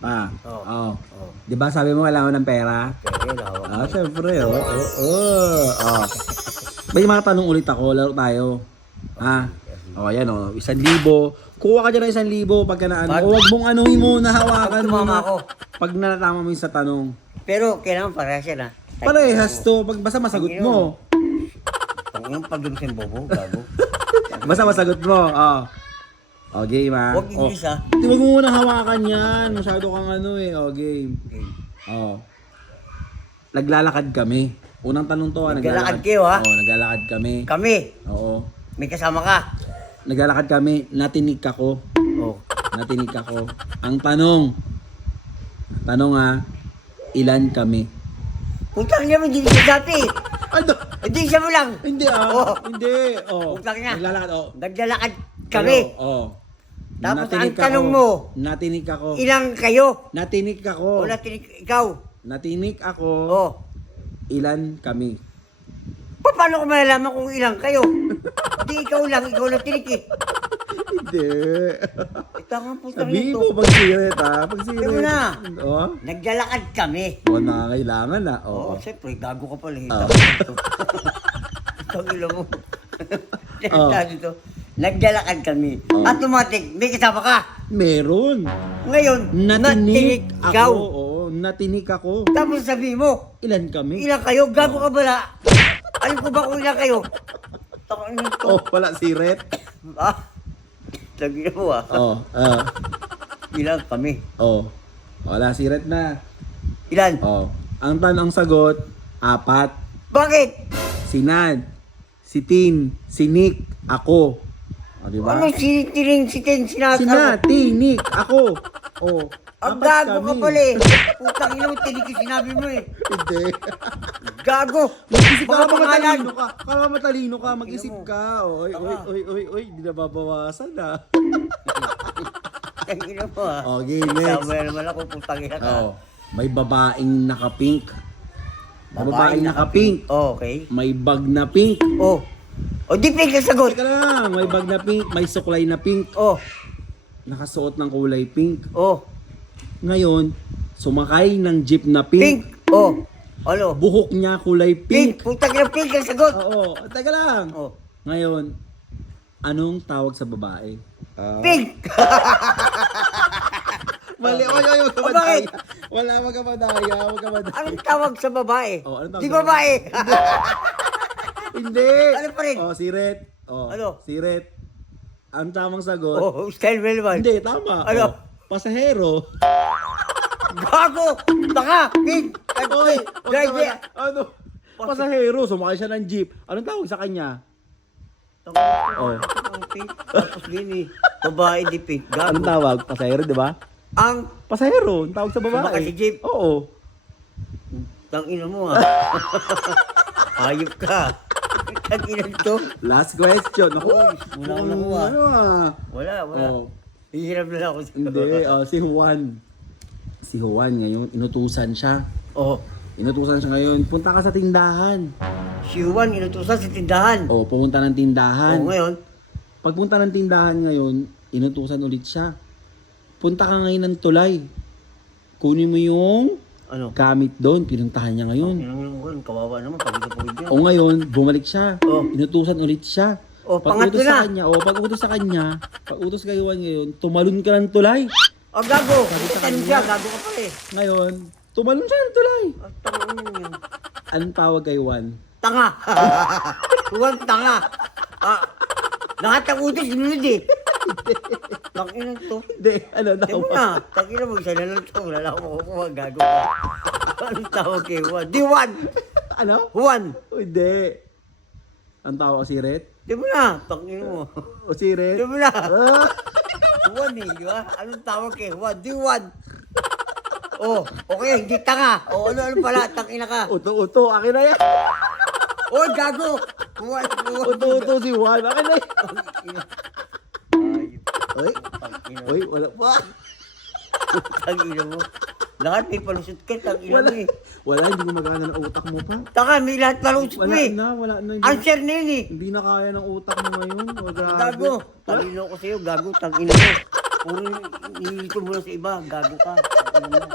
Pa. Oo. Oo. Oo. Di ba sabi mo kailangan ng pera? Na hawak. Ah, syempre. Oo. Oo. Oo. Oh. May mga tanong ulit ako. Laro tayo. Ha? O, yan o. Isang libo. Kuha ka dyan ng isang libo pagka na ano. Pag- O, Huwag mong anuhin mo na hawakan mo. na- ako. Pag nalatama mo yung sa tanong. Pero kailangan parehas yan ha. Parehas to. Pag basta masagot mo. Ang pag-ibig bobo, gago. Basta masagot mo. Oh. O, game ha. Huwag English ha. Di wag mo muna hawakan yan. Masyado kang ano eh. O, game. Okay. Oh. Naglalakad kami. Unang tanong to, ah, Naglalakad kayo, ha? Oo, naglalakad kami. Kami, Oo. may kasama ka. Naglalakad kami, natinig ako. Oh. Natinig ako. Ang tanong, tanong ha, ilan kami? Putang niya hindi siya sabi. Ano? Hindi siya mo lang. Hindi ah. Oo. Hindi. Oh. Utang niya. Naglalakad, oh. Naglalakad kami. Oo. Oh. Tapos ang tanong mo, natinig ako. Ilang kayo? Natinig ako. O natin ikaw? Natinig ako. Oh. Ilan kami? Pa- Paano ko malalaman kung ilang kayo? Hindi ikaw lang, ikaw lang tinik eh. Hindi. Ito ang putang Sabihin ito. mo siret ha. Pag siret. Sabi mo na. Oh. Naglalakad kami. O, nakakailangan na. Oo, Oo. oh, siyempre, gago ka pala. Oo. Ito. Itong ilo mo. Oo. dito. Naglalakad kami. Oo. Automatic, may kasama ka. Meron. Ngayon, Natinig ako. ikaw. Oo, natinig ako. Tapos sabi mo, Ilan kami? ilang kayo? Gago ka bala. Alam ko ba kung ilang kayo? Takang ito. Oh, wala siret. Ah, sabi mo ah. Oh, ah. Ilang kami? oh. Wala siret na. Ilan? Oh. Ang tanong sagot, apat. Bakit? Si Nad, si Tin, si Nick, ako. O, di ba? Ano si Tiring si Ten Si sinaka? Nad, Tin, Nick, ako. Oh. Ang apat gago ka kami. pala eh. Putang ina mo, yung sinabi mo eh. Hindi. Gago. Mag-isip ka, Mga pangalan. matalino ka. Kaya matalino ka, mag-isip ka. Oy, oy, oy, oy, oy, di na babawasan ah. Ang ina mo ah. Okay, next. Tama naman ako, putang ina ka. Oh, may babaeng naka-pink. May babaeng naka-pink. Oh, okay. May bag na pink. Oh. O di pink ang sagot. Teka lang, may bag na pink, may suklay na pink. Oh. Nakasuot ng kulay pink. Oh. Ngayon, sumakay ng jeep na pink. Pink. Oh. Ano? Buhok niya kulay Pink. pink. Putang ina pink ang sagot. Oo, teka lang. Oh. Ngayon, anong tawag sa babae? Ah. Pink. Mali, oy, oy, wag ka Oh, madaya. bakit? Wala, wag ka madaya, wag ka madaya. Anong tawag sa babae? Oh, anong tawag Di sa babae. Hindi. Ano pa rin? Oh, siret. Oh, Ano? siret. Ang tamang sagot. oh, style well man. Hindi, tama. Ano? Oh, pasahero. Gago. Taka. Pink. Oy, wag ka Drive Ano? Pasahero, sumakay siya ng jeep. Anong tawag sa kanya? Oh. Ang pink. Tapos gini. Babae di pink. Anong Gago. tawag? Pasahero, di ba? Ang Pasahero, ang tawag sa babae. Sumakay sa jeep? Oo. Tang ina mo ah. Hayop ka. Ina to. Last question. Ako, wala ko nakuha. Ano ah? Wala, wala. Oh. Hihirap na lang ako. Hindi, oh, si Juan. Si Juan ngayon, inutusan siya. Oh. Inutusan siya ngayon, punta ka sa tindahan. Si Juan inutusan sa tindahan. O, pumunta ng tindahan. Oh, ngayon. Pagpunta ng tindahan ngayon, inutusan ulit siya. Punta ka ngayon ng tulay. Kunin mo yung Ano? gamit doon. Pinuntahan niya ngayon. Ina mo yun, kawawa naman. Pagod na pagod yan. O ngayon, bumalik siya. Oh. Inutusan ulit siya. Oh, pangatlo Pag-utos sa na. kanya, o pag-utos sa kanya, pag-utos kay Juan ngayon, tumalon ka ng tulay. Oh, gago. Itan siya. Gago ka pa eh. Ngayon, tumalon siya ng tulay. Ah, tanga mo yun. Anong tawag kay Juan? Tanga. Juan, tanga. Ah, lahat ng utos, ginunod eh. Tang ina to. Hindi, ano Temo tawag? na. Tang ina mo, isa na lang to. Wala lang ako makukuha. Gago ka. Anong tawag kay Juan? Di Juan. Ano? Juan. Hindi. Ang tawag si Ret? Di mo na. Tang ina mo. O si Ret? Di mo na. Ah, Juan eh, di ba? Anong tawag kay Juan? Di Juan. Oh, okay, hindi tanga. O ano, ano pala, tang ina ka. uto-uto, akin na yan. Oh, gago. Juan, Juan. Uto-uto si Juan, akin na yan. Uy, Tang ina. uy, wala pa. Tang ina mo. Lahat may palusot ka, tang ina mo eh. Wala, hindi gumagana ng utak mo pa. Taka, may lahat palusot mo Wala eh. na, wala na. Hindi, Answer na yun eh. hindi na kaya ng utak mo ngayon. O, grabe. Gago. Talino ko sa'yo, gago, tang ina mo. Puro nililito mo lang sa iba, gago ka. Ano naman.